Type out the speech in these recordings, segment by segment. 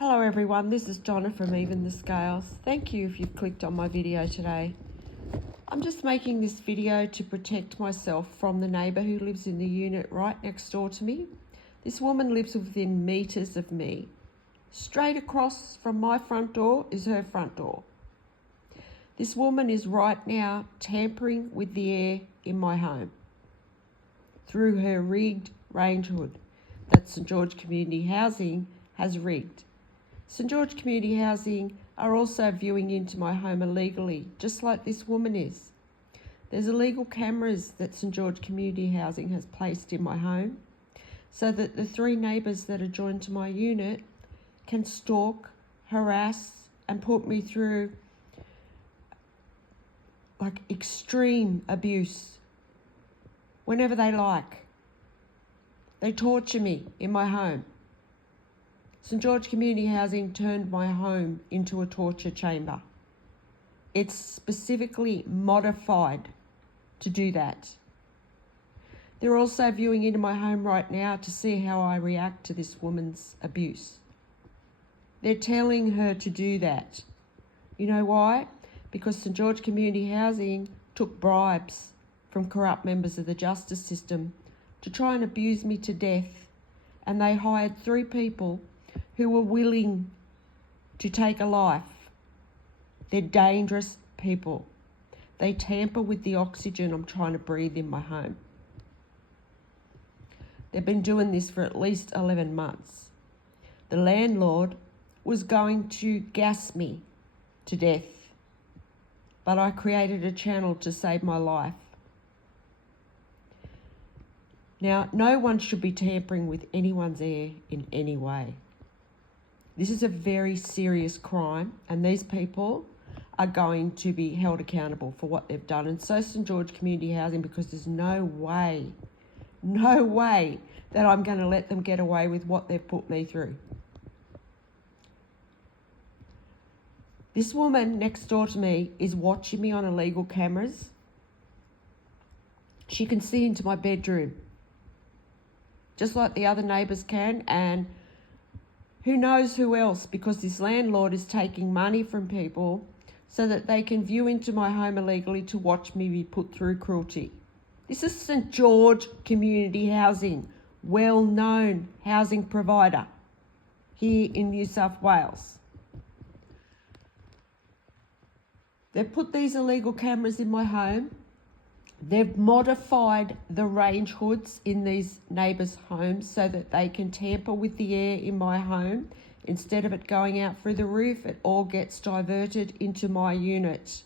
Hello everyone, this is Donna from Even the Scales. Thank you if you've clicked on my video today. I'm just making this video to protect myself from the neighbour who lives in the unit right next door to me. This woman lives within metres of me. Straight across from my front door is her front door. This woman is right now tampering with the air in my home through her rigged range hood that StGeorge Community Housing has rigged. StGeorge Community Housing are also viewing into my home illegally, just like this woman is. There's illegal cameras that StGeorge Community Housing has placed in my home so that the three neighbours that are joined to my unit can stalk, harass and put me through like extreme abuse whenever they like. They torture me in my home. StGeorge Community Housing turned my home into a torture chamber. It's specifically modified to do that. They're also viewing into my home right now to see how I react to this woman's abuse. They're telling her to do that. You know why? Because StGeorge Community Housing took bribes from corrupt members of the justice system to try and abuse me to death, and they hired 3 people who were willing to take a life. They're dangerous people. They tamper with the oxygen I'm trying to breathe in my home. They've been doing this for at least 11 months. The landlord was going to gas me to death, but I created a channel to save my life. Now, no one should be tampering with anyone's air in any way. This is a very serious crime, and these people are going to be held accountable for what they've done. And so StGeorge Community Housing, because there's no way that I'm going to let them get away with what they've put me through. This woman next door to me is watching me on illegal cameras. She can see into my bedroom, just like the other neighbours can, and who knows who else, because this landlord is taking money from people so that they can view into my home illegally to watch me be put through cruelty. This is StGeorge Community Housing, well-known housing provider here in New South Wales. They've put these illegal cameras in my home. They've modified the range hoods in these neighbours' homes so that they can tamper with the air in my home. Instead of it going out through the roof, it all gets diverted into my unit.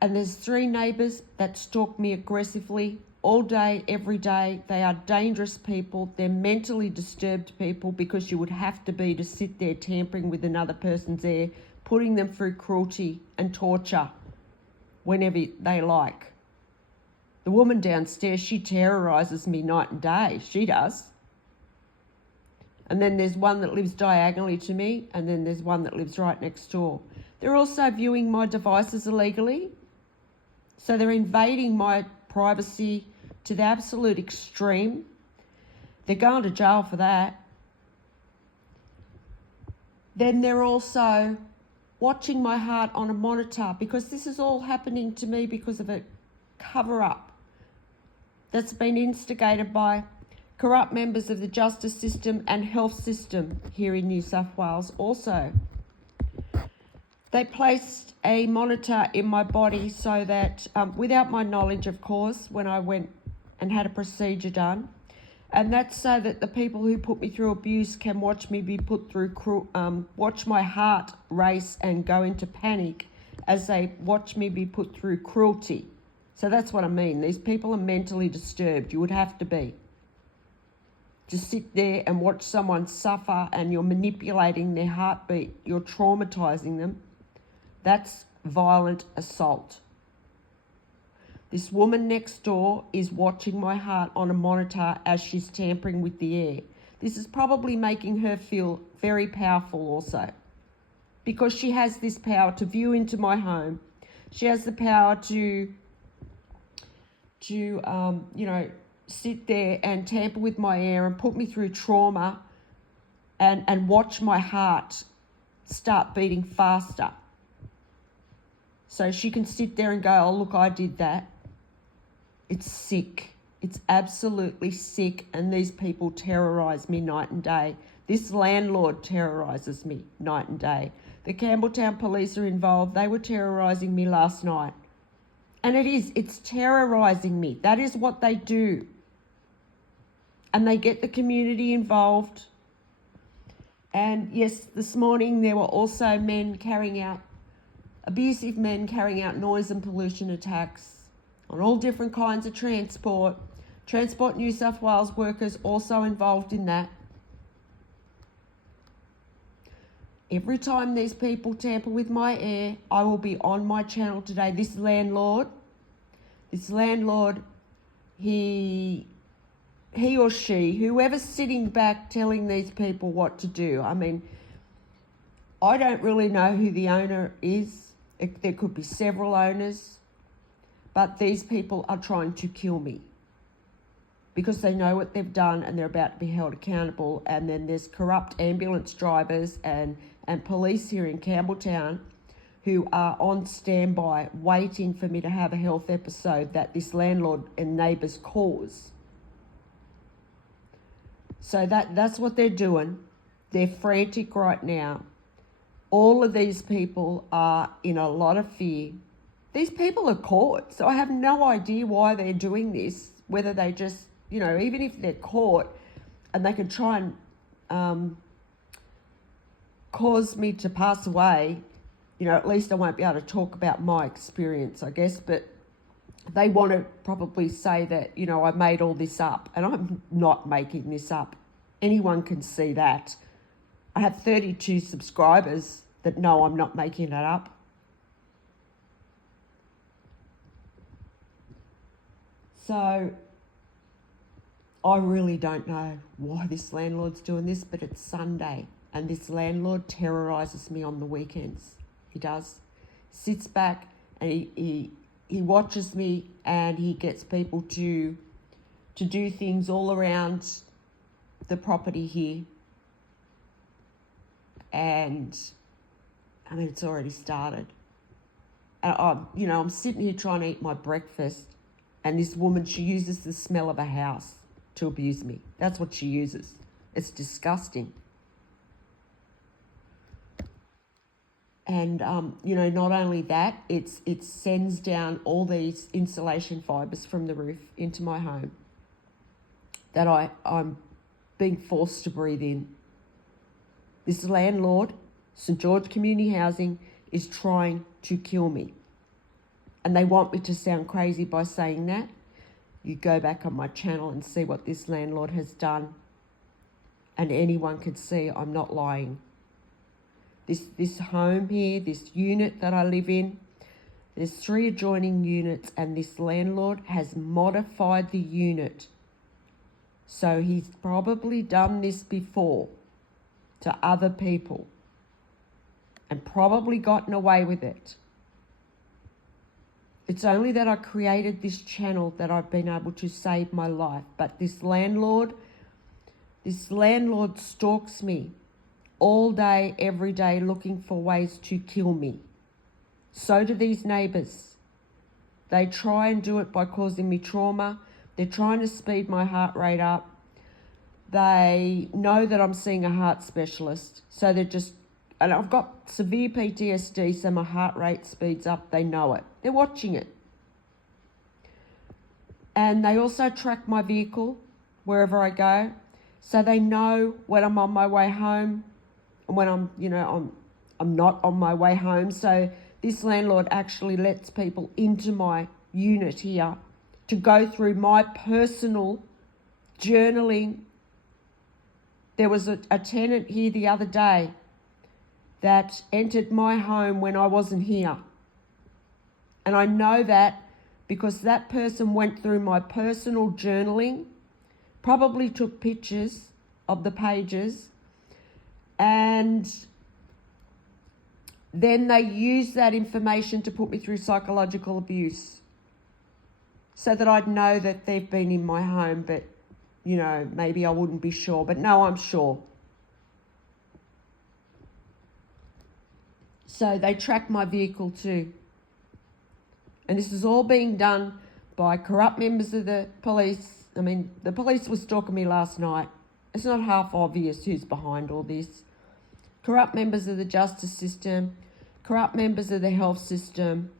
And there's 3 neighbours that stalk me aggressively all day, every day. They are dangerous people. They're mentally disturbed people, because you would have to be to sit there tampering with another person's air, putting them through cruelty and torture whenever they like. The woman downstairs, she terrorises me night and day. She does. And then there's one that lives diagonally to me, and then there's one that lives right next door. They're also viewing my devices illegally. So they're invading my privacy to the absolute extreme. They're going to jail for that. Then they're also watching my heart on a monitor, because this is all happening to me because of a cover-up that's been instigated by corrupt members of the justice system and health system here in New South Wales also. They placed a monitor in my body so that, without my knowledge of course, when I went and had a procedure done, and that's so that the people who put me through abuse can watch me be put through, watch my heart race and go into panic as they watch me be put through cruelty. So that's what I mean. These people are mentally disturbed. You would have to be. To sit there and watch someone suffer and you're manipulating their heartbeat, you're traumatising them. That's violent assault. This woman next door is watching my heart on a monitor as she's tampering with the air. This is probably making her feel very powerful also, because she has this power to view into my home. She has the power to sit there and tamper with my air and put me through trauma and watch my heart start beating faster. So she can sit there and go, oh, look, I did that. It's sick. It's absolutely sick. And these people terrorise me night and day. This landlord terrorises me night and day. The Campbelltown police are involved. They were terrorising me last night. And it's terrorising me. That is what they do. And they get the community involved. And yes, this morning there were also abusive men carrying out noise and pollution attacks on all different kinds of transport. Transport New South Wales workers also involved in that. Every time these people tamper with my air, I will be on my channel today. This landlord, he or she, whoever's sitting back telling these people what to do. I mean, I don't really know who the owner is. There could be several owners, but these people are trying to kill me because they know what they've done and they're about to be held accountable. And then there's corrupt ambulance drivers and police here in Campbelltown who are on standby waiting for me to have a health episode that this landlord and neighbours cause. So that's what they're doing. They're frantic right now. All of these people are in a lot of fear. These people are caught, so I have no idea why they're doing this, whether they just, even if they're caught and they can try and cause me to pass away, at least I won't be able to talk about my experience, I guess, but they want to probably say that, I made all this up, and I'm not making this up. Anyone can see that. I have 32 subscribers that know I'm not making that up. So I really don't know why this landlord's doing this, but it's Sunday and this landlord terrorises me on the weekends. He does. Sits back and he watches me and he gets people to do things all around the property here. And I mean, it's already started. And I'm sitting here trying to eat my breakfast, and this woman, she uses the smell of a house to abuse me. That's what she uses. It's disgusting. And, not only that, it sends down all these insulation fibres from the roof into my home that I'm being forced to breathe in. This landlord, StGeorge Community Housing, is trying to kill me. And they want me to sound crazy by saying that. You go back on my channel and see what this landlord has done. And anyone can see I'm not lying. This home here, this unit that I live in, there's 3 adjoining units, and this landlord has modified the unit. So he's probably done this before to other people and probably gotten away with it. It's only that I created this channel that I've been able to save my life. But this landlord stalks me all day, every day, looking for ways to kill me. So do these neighbours. They try and do it by causing me trauma. They're trying to speed my heart rate up. They know that I'm seeing a heart specialist. So and I've got severe PTSD, so my heart rate speeds up. They know it. They're watching it. And they also track my vehicle wherever I go. So they know when I'm on my way home and when I'm not on my way home. So this landlord actually lets people into my unit here to go through my personal journaling. There was a tenant here the other day that entered my home when I wasn't here. And I know that because that person went through my personal journaling, probably took pictures of the pages, and then they used that information to put me through psychological abuse so that I'd know that they've been in my home, but, maybe I wouldn't be sure. But no, I'm sure. So they track my vehicle too. And this is all being done by corrupt members of the police. I mean, the police were stalking me last night. It's not half obvious who's behind all this. Corrupt members of the justice system, corrupt members of the health system,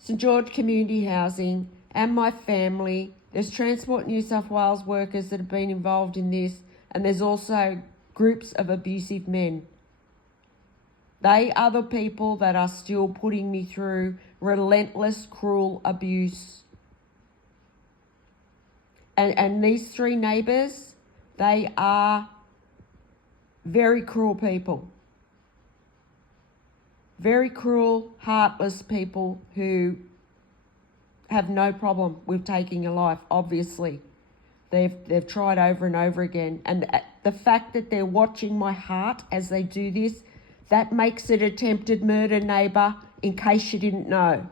StGeorge Community Housing, and my family. There's Transport New South Wales workers that have been involved in this, and there's also groups of abusive men. They are the people that are still putting me through relentless, cruel abuse. And these three neighbours, they are very cruel people. Very cruel, heartless people who have no problem with taking a life, obviously. They've tried over and over again. And the fact that they're watching my heart as they do this, that makes it attempted murder, neighbour, in case you didn't know.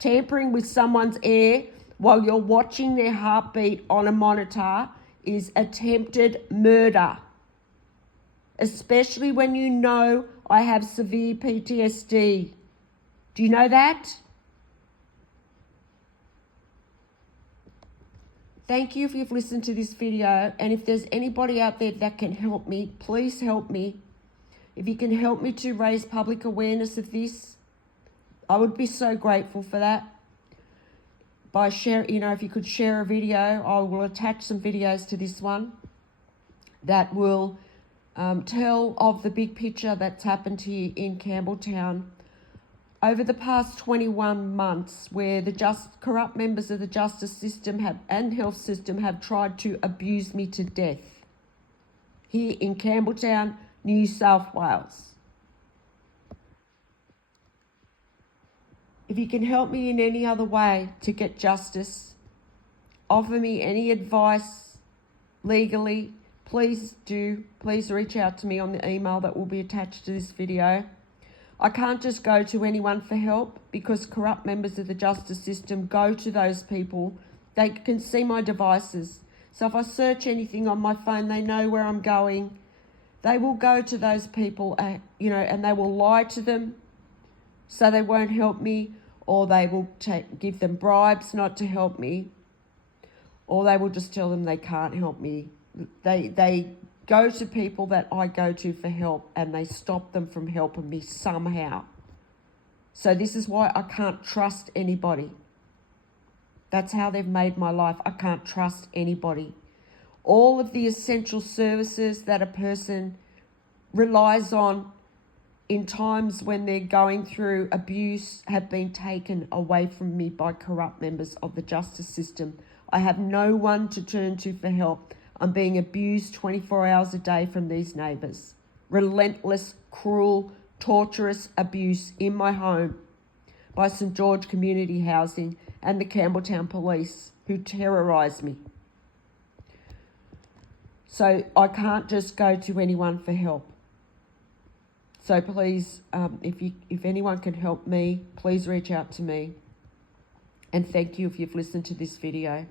Tampering with someone's air while you're watching their heartbeat on a monitor is attempted murder. Especially when you know I have severe PTSD. Do you know that? Thank you if you've listened to this video, and if there's anybody out there that can help me, please help me. If you can help me to raise public awareness of this, I would be so grateful for that. By share, if you could share a video, I will attach some videos to this one that will tell of the big picture that's happened here in Campbelltown over the past 21 months, where the corrupt members of the justice system and health system have tried to abuse me to death here in Campbelltown, New South Wales. If you can help me in any other way to get justice, offer me any advice legally, please do. Please reach out to me on the email that will be attached to this video. I can't just go to anyone for help because corrupt members of the justice system go to those people. They can see my devices. So if I search anything on my phone, they know where I'm going. They will go to those people, and they will lie to them so they won't help me, or they will give them bribes not to help me, or they will just tell them they can't help me. They go to people that I go to for help, and they stop them from helping me somehow. So this is why I can't trust anybody. That's how they've made my life. I can't trust anybody. All of the essential services that a person relies on in times when they're going through abuse have been taken away from me by corrupt members of the justice system. I have no one to turn to for help. I'm being abused 24 hours a day from these neighbours. Relentless, cruel, torturous abuse in my home by StGeorge Community Housing and the Campbelltown Police, who terrorise me. So I can't just go to anyone for help. So please, if anyone can help me, please reach out to me. And thank you if you've listened to this video.